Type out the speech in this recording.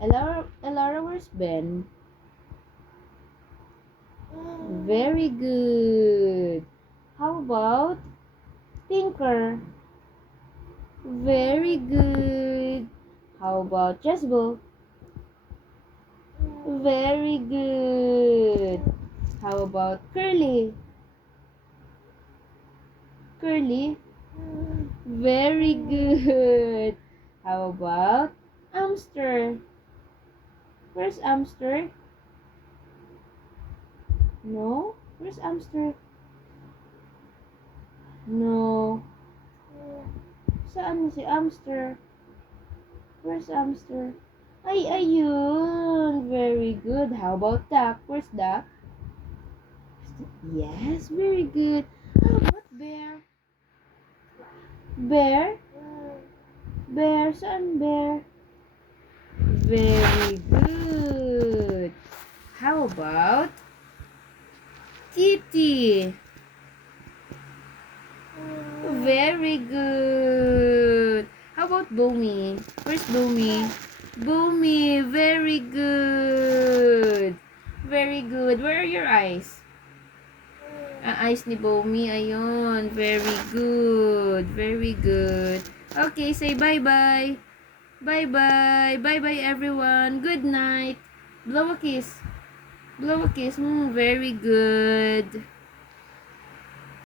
Elara, where's Ben? Very good. How about Tinker? Very good. How about Jezebel? Very good. How about Curly? Curly? Very good. How about Amster? Where's Amster? No? Where's Amster? No. Saan na si Amster? Where's Amster? Ay, ayun. Very good. How about Duck? Where's Duck? Yes, very good. How about Bear? Bear? Bear? Saan Bear? Very good. How about Kitty? Very good. How about Boomy? Where's Boomy? Boomy, very good. Very good. Where are your eyes? Ang eyes ni Boomy, ayun. Very good. Very good. Okay, say bye-bye. Bye-bye. Bye-bye, everyone. Good night. Blow a kiss. Blow a kiss. Very good.